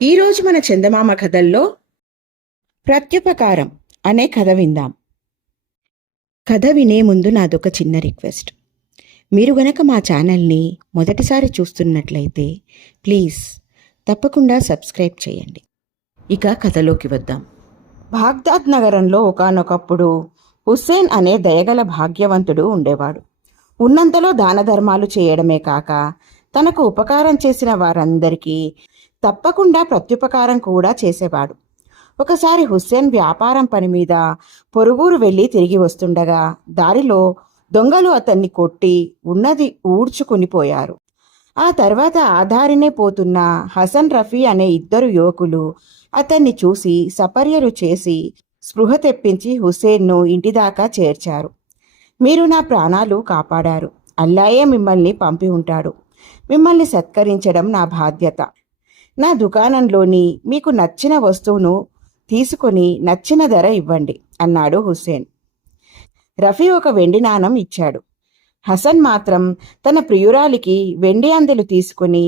ఈరోజు మన చందమామ కథల్లో ప్రత్యుపకారం అనే కథ విందాం. కథ వినే ముందు నాదొక చిన్న రిక్వెస్ట్. మీరు గనక మా ఛానల్ని మొదటిసారి చూస్తున్నట్లయితే ప్లీజ్ తప్పకుండా సబ్స్క్రైబ్ చేయండి. ఇక కథలోకి వద్దాం. బాగ్దాద్ నగరంలో ఒకానొకప్పుడు హుస్సేన్ అనే దయగల భాగ్యవంతుడు ఉండేవాడు. ఉన్నంతలో దాన ధర్మాలు చేయడమే కాక తనకు ఉపకారం చేసిన వారందరికీ తప్పకుండా ప్రత్యుపకారం కూడా చేసేవాడు. ఒకసారి హుస్సేన్ వ్యాపారం పని మీద పొరుగురు వెళ్ళి తిరిగి వస్తుండగా దారిలో దొంగలు అతన్ని కొట్టి ఉన్నది ఊడ్చుకునిపోయారు. ఆ తర్వాత ఆ దారినే పోతున్న హసన్, రఫీ అనే ఇద్దరు యువకులు అతన్ని చూసి సపర్యలు చేసి స్పృహ తెప్పించి హుస్సేన్ను ఇంటిదాకా చేర్చారు. మీరు నా ప్రాణాలు కాపాడారు. అల్లాయే మిమ్మల్ని పంపి ఉంటాడు. మిమ్మల్ని సత్కరించడం నా బాధ్యత. నా దుకాణంలోని మీకు నచ్చిన వస్తువును తీసుకొని నచ్చిన ధర ఇవ్వండి అన్నాడు హుస్సేన్. రఫీ ఒక వెండి నాణం ఇచ్చాడు. హసన్ మాత్రం తన ప్రియురాలికి వెండి అందెలు తీసుకుని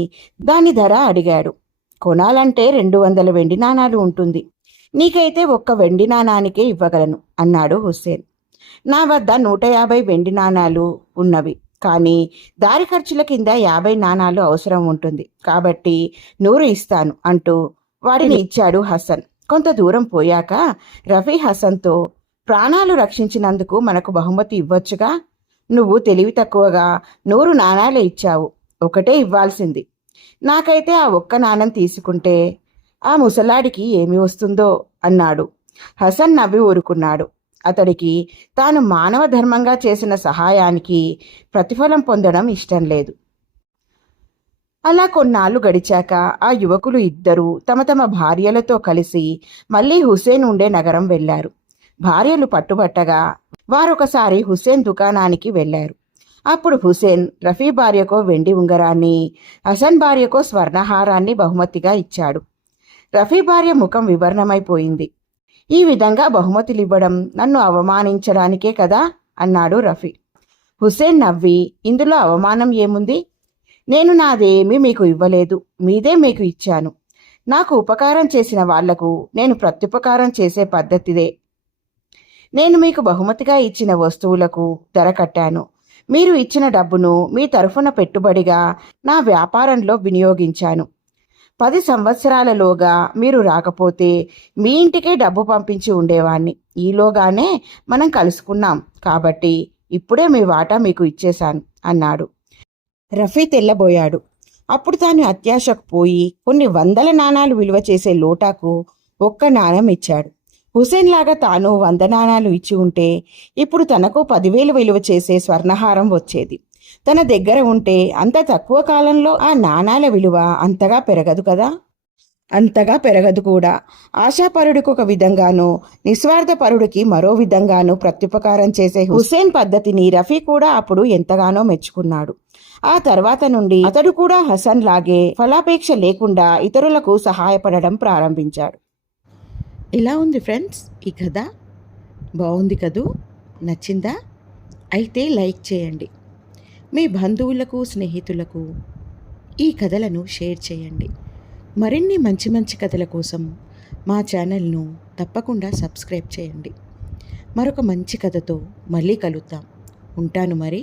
దాని ధర అడిగాడు. కొనాలంటే 200 వెండి నాణాలు ఉంటుంది. నీకైతే ఒక్క వెండి నాణానికే ఇవ్వగలను అన్నాడు హుస్సేన్. నా వద్ద 150 వెండి నాణాలు ఉన్నవి, కానీ దారి ఖర్చుల కింద 50 నాణాలు అవసరం ఉంటుంది, కాబట్టి 100 ఇస్తాను అంటూ వాటిని ఇచ్చాడు హసన్. కొంత దూరం పోయాక రఫీ హసన్తో, ప్రాణాలు రక్షించినందుకు మనకు బహుమతి ఇవ్వచ్చుగా. నువ్వు తెలివి తక్కువగా 100 నాణాలే ఇచ్చావు, ఒకటే ఇవ్వాల్సింది. నాకైతే ఆ ఒక్క నాణం తీసుకుంటే ఆ ముసలాడికి ఏమి వస్తుందో అన్నాడు. హసన్ నవ్వి ఊరుకున్నాడు. అతడికి తాను మానవ ధర్మంగా చేసిన సహాయానికి ప్రతిఫలం పొందడం ఇష్టం లేదు. అలా కొన్నాళ్ళు గడిచాక ఆ యువకులు ఇద్దరూ తమ తమ భార్యలతో కలిసి మళ్ళీ హుస్సేన్ ఉండే నగరం వెళ్లారు. భార్యలు పట్టుబట్టగా వారొకసారి హుస్సేన్ దుకాణానికి వెళ్లారు. అప్పుడు హుస్సేన్ రఫీ భార్యకో వెండి ఉంగరాన్ని, హసన్ భార్యకో స్వర్ణహారాన్ని బహుమతిగా ఇచ్చాడు. రఫీ భార్య ముఖం వివర్ణమైపోయింది. ఈ విధంగా బహుమతులివ్వడం నన్ను అవమానించడానికే కదా అన్నాడు రఫీ. హుస్సేన్ నవ్వి, ఇందులో అవమానం ఏముంది? నేను నాదేమీ మీకు ఇవ్వలేదు, మీదే మీకు ఇచ్చాను. నాకు ఉపకారం చేసిన వాళ్లకు నేను ప్రత్యుపకారం చేసే పద్ధతిదే. నేను మీకు బహుమతిగా ఇచ్చిన వస్తువులకు ధర కట్టాను. మీరు ఇచ్చిన డబ్బును మీ తరఫున పెట్టుబడిగా నా వ్యాపారంలో వినియోగించాను. 10 సంవత్సరాలలోగా మీరు రాకపోతే మీ ఇంటికే డబ్బు పంపించి ఉండేవాణ్ణి. ఈలోగానే మనం కలుసుకున్నాం, కాబట్టి ఇప్పుడే మీ వాటా మీకు ఇచ్చేశాను అన్నాడు. రఫీ తెల్లబోయాడు. అప్పుడు తాను అత్యాశకు పోయి కొన్ని 100 నాణాలు విలువ చేసే లోటాకు ఒక్క నాణం ఇచ్చాడు. హుస్సేన్ లాగా తాను 100 నాణాలు ఇచ్చి ఉంటే ఇప్పుడు తనకు 10,000 విలువ చేసే స్వర్ణహారం వచ్చేది. తన దగ్గర ఉంటే అంత తక్కువ కాలంలో ఆ నాణాల విలువ అంతగా పెరగదు కదా. అంతగా పెరగదు కూడా. ఆశాపరుడికి ఒక విధంగానూ నిస్వార్థపరుడికి మరో విధంగానూ ప్రత్యుపకారం చేసే హుస్సేన్ పద్ధతిని రఫీ కూడా అప్పుడు ఎంతగానో మెచ్చుకున్నాడు. ఆ తర్వాత నుండి అతడు కూడా హసన్ లాగే ఫలాపేక్ష లేకుండా ఇతరులకు సహాయపడడం ప్రారంభించాడు. ఇలా ఉంది ఫ్రెండ్స్ ఈ కథ. బాగుంది కదూ? నచ్చిందా? అయితే లైక్ చేయండి. మీ బంధువులకు, స్నేహితులకు ఈ కథలను షేర్ చేయండి. మరిన్ని మంచి మంచి కథల కోసం మా ఛానల్ను తప్పకుండా సబ్స్క్రైబ్ చేయండి. మరొక మంచి కథతో మళ్ళీ కలుద్దాం. ఉంటాను మరి.